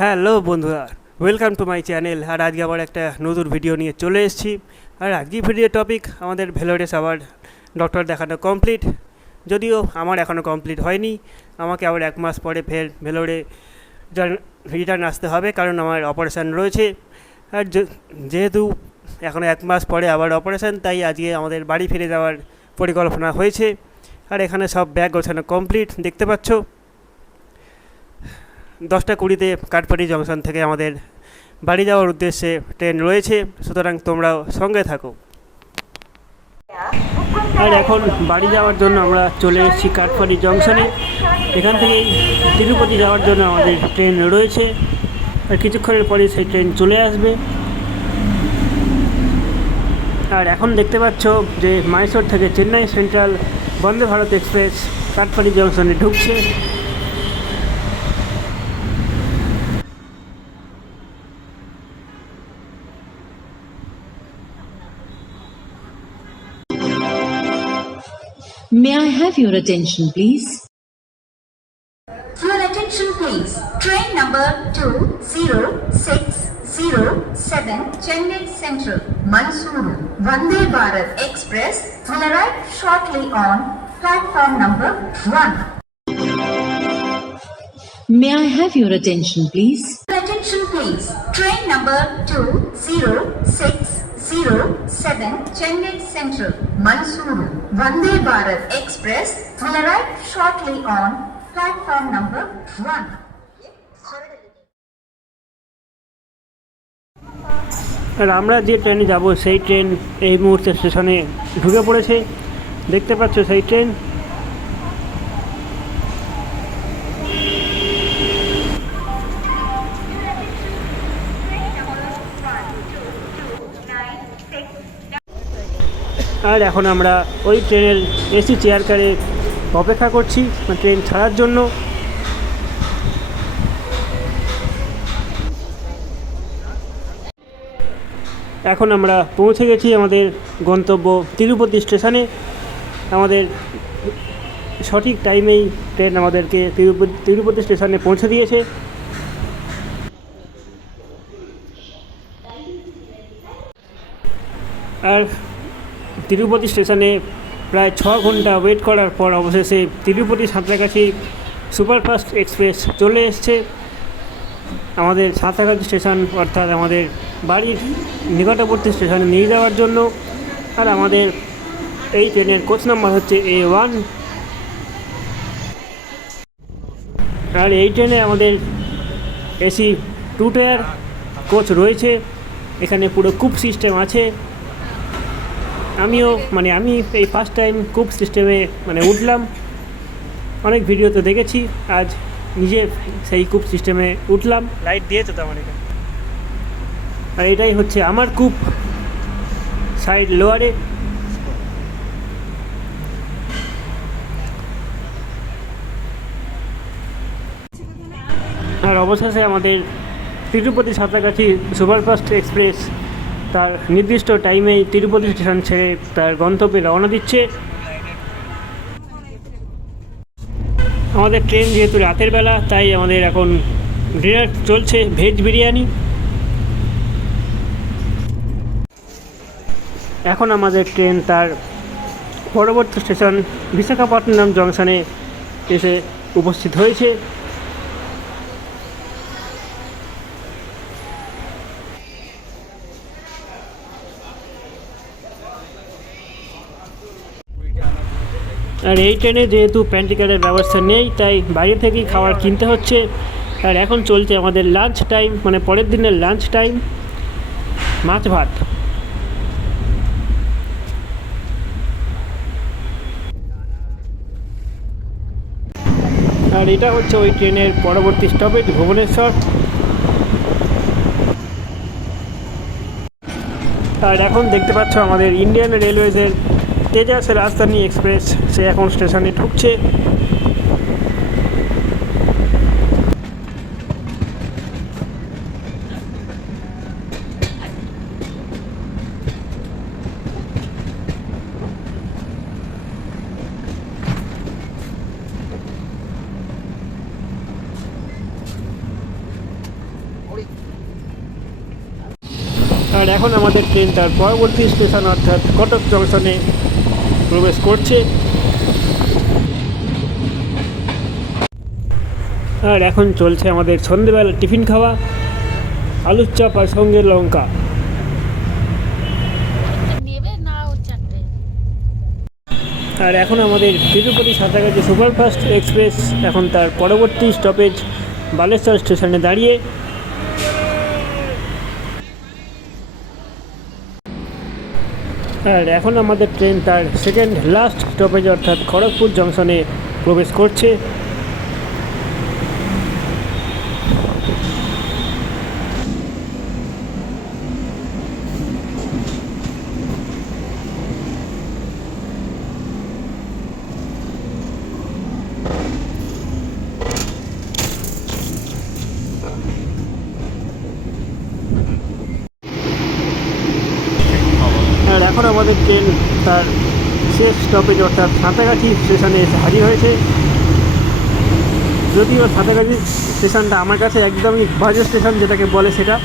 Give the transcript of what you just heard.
Hello বন্ধুরা, welcome to my channel. আর আজকে আবার একটা নতুন ভিডিও নিয়ে চলে এসেছি। আর আজকের ভিডিওর টপিক আমাদের ভেলোরেস আবার ডক্টর দেখানো কমপ্লিট। যদিও আমার এখনও কমপ্লিট হয়নি, আমাকে আবার 1 মাস পরে ফের ভেলোরে রিটার্ন আসতে হবে, কারণ আমার অপারেশান রয়েছে। আর যেহেতু এখনও 1 মাস পরে আবার অপারেশান, তাই আজকে আমাদের বাড়ি ফিরে যাওয়ার পরিকল্পনা হয়েছে। আর এখানে সব ব্যাগ গোছানো কমপ্লিট, দেখতে পাচ্ছ। 10টা 20-তে কাঠপাড়ি জংশন থেকে আমাদের বাড়ি যাওয়ার উদ্দেশ্যে ট্রেন রয়েছে, সুতরাং তোমরাও সঙ্গে থাকো। আর এখন বাড়ি যাওয়ার জন্য আমরা চলে এসেছি কাঠপাড়ি জংশনে। এখান থেকেই তিরুপতি যাওয়ার জন্য আমাদের ট্রেন রয়েছে, আর কিছুক্ষণের পরে সেই ট্রেন চলে আসবে। আর এখন দেখতে পাচ্ছ যে মাইসোর থেকে চেন্নাই সেন্ট্রাল বন্দে ভারত এক্সপ্রেস কাঠপাড়ি জংশনে ঢুকছে। May I have your attention, please? Your attention, please. Train number 20607 Chennai Central, Mysuru, Vande Bharat Express will arrive shortly on platform number 1. May I have your attention, please? Your attention, please. Train number 20607 Chennai Central, Mysuru, Vande Bharat Express will arrive shortly on platform number 1. আর আমরা যে ট্রেনে যাব সেই train এই মুহূর্তে স্টেশনে ঢুকে পড়েছে, দেখতে পাচ্ছ সেই ট্রেন। আর এখন আমরা ওই ট্রেনের এসি চেয়ার কারে অপেক্ষা করছি ট্রেন ছাড়ার জন্য। এখন আমরা পৌঁছে গেছি আমাদের গন্তব্য তিরুপতি স্টেশনে। আমাদের সঠিক টাইমেই ট্রেন আমাদেরকে তিরুপতি স্টেশনে পৌঁছে দিয়েছে। আর তিরুপতি স্টেশনে প্রায় 6 ঘন্টা ওয়েট করার পর অবশেষে তিরুপতি সাঁতরাগাছি সুপারফাস্ট এক্সপ্রেস চলে এসছে আমাদের সাঁতরাগাছি স্টেশন, অর্থাৎ আমাদের বাড়ির নিকটবর্তী স্টেশনে নিয়ে যাওয়ার জন্য। আর আমাদের এই ট্রেনের কোচ নাম্বার হচ্ছে A1। আর এই ট্রেনে আমাদের এসি 2 টায়ার কোচ রয়েছে, এখানে পুরো কুপ সিস্টেম আছে। আমি এই ফার্স্ট টাইম কুপ সিস্টেমে উঠলাম। অনেক ভিডিওতে দেখেছি, আজ নিজে সেই কুপ সিস্টেমে উঠলাম। লাইট দিয়েছে তো আমার এখানে। আর এটাই হচ্ছে আমার কুপ, সাইড লোয়ারে। আর অবশেষে আমাদের তিরুপতি সাঁতরাগাছি সুপারফাস্ট এক্সপ্রেস তার নির্দিষ্ট টাইমেই তিরুপতি স্টেশন ছেড়ে তার গন্তব্যে রওনা দিচ্ছে। আমাদের ট্রেন যেহেতু রাতের বেলা, তাই আমাদের এখন ডিনার চলছে, ভেজ বিরিয়ানি। এখন আমাদের ট্রেন তার পরবর্তী স্টেশন বিশাখাপত্তনম জংশনে এসে উপস্থিত হয়েছে। আর এই ট্রেনে যেহেতু প্যান্ট্রিকারের ব্যবস্থা নেই, তাই বাইরে থেকেই খাবার কিনতে হচ্ছে। আর এখন চলছে আমাদের লাঞ্চ টাইম, পরের দিনের লাঞ্চ টাইম, মাছ ভাত। আর এটা হচ্ছে ওই ট্রেনের পরবর্তী স্টপেজ ভুবনেশ্বর। আর এখন দেখতে পাচ্ছ আমাদের ইন্ডিয়ান রেলওয়েজের তেজাস রাজধানী এক্সপ্রেস সে এখন স্টেশনে ঢুকছে। আর এখন আমাদের ট্রেন তার পরবর্তী স্টেশন অর্থাৎ কটক জংশনে প্রবেশ করছে। আর এখন চলছে আমাদের সন্ধেবেলা টিফিন খাওয়া, আলুর চপ আর সঙ্গে লঙ্কা। আর এখন আমাদের তিরুপতি সাঁতরাগাছি সুপারফাস্ট এক্সপ্রেস এখন তার পরবর্তী স্টপেজ বালেশ্বর স্টেশনে দাঁড়িয়ে। আর এখন আমাদের ট্রেন তার সেকেন্ড লাস্ট স্টপেজ অর্থাৎ খড়গপুর জংশনে প্রবেশ করছে। আর এখন আমাদের ট্রেন তার শেষ স্টপেজ অর্থাৎ সাঁতরাগাছি স্টেশনে এসে হাজির হয়েছে। যদিও সাঁতরাগাছি স্টেশনটা আমার কাছে একদমই বাজে স্টেশন যেটাকে বলে সেটা,